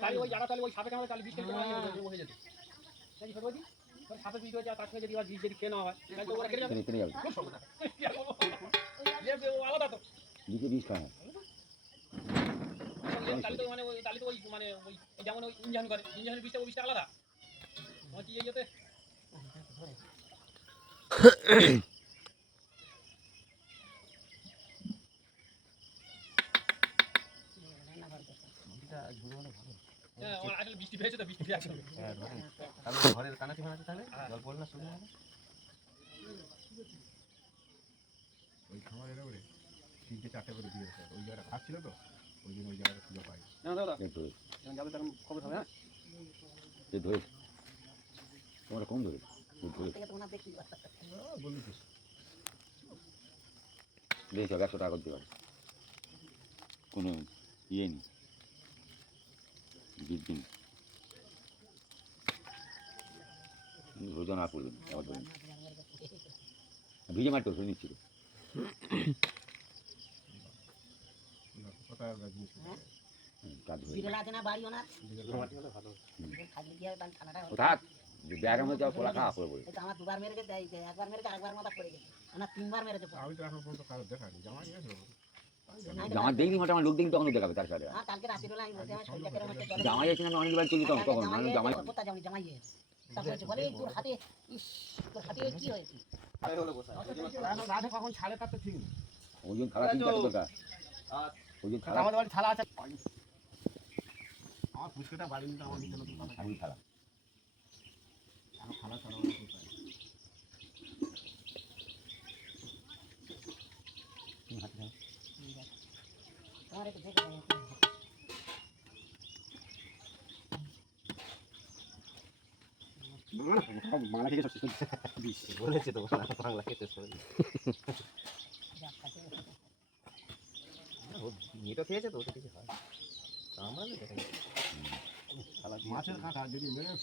তাহলে ওই যারা তাহলে ওই সাপে কামড়ে তাহলে বিষ খেতে হয়ে যেত। নাকি ছোট সাপে বিষ হয়েছে তার সঙ্গে যদি আবার বিষ যদি খেয়ে নেওয়া হয় তাহলে ওরা কেটে যাবে। কেটে কেটে যাবে খুব সর্বনাশ। ইয়ে, ও আলাদা তো। বিচে বিষ খায় তাহলে তো মানে ওই তাহলে তো ওই মানে ওই যেমন ওই ইঞ্জেকশন করে ইঞ্জেকশনের বিষটা ওই বিষটা আলাদা। আমার কি রান্না বাড়ি করতাম। হ্যাঁ আমার আসলে বৃষ্টি পেয়েছে তো বৃষ্টি পেয়ে আছে তাহলে ঘরের কানাচি ফানাচি তাহলে জল পড়ে না শুরু না? ওই ওরে তিনটে চারটে করে দিয়ে ওই জায়গাটা খাচ্ছিল তো। ওই জন্য ওই জায়গাটা খুঁজে পাই না দাদা যাবে তখন খবর হবে হ্যাঁ ধরে তোমরা কম ধরে দেখি একশো টাকা করতে পারে কোনো ইয়ে নেই। নেই রোজা না করবেন আবার ধরুন ভিজে মারতে ধরে নিচ্ছিল আমরা। থাক ব্যাগের মধ্যে কলা খাওয়া করে বলে। আমার দুবার মেরেছে দেয় একবার মেরেছে আরেকবার মাথা পড়ে গেছে। ওনার তিনবার মেরেছে আমি তো এখন পর্যন্ত কারও দেখানি জামাই লোক দেখবি তখন দেখাবে তার সাথে। আমার জামাই অনেক বার চলি তখন তখন জামাই ওজন চিন্তা ওজন বাড়ি থালা আছে। আমার ফুচকাটা বাড়ি আমার নিতে নতুন খুবই খারাপ আমার খালা ছাড়া আমার কোথায় তোমার একটু দেখে দাও। বাংলা থেকে সব বলেছে তো বাংলা খেতে। ও মেয়েটা খেয়েছে তো কিছু হয় মাছের কাঁটা যদি মেরে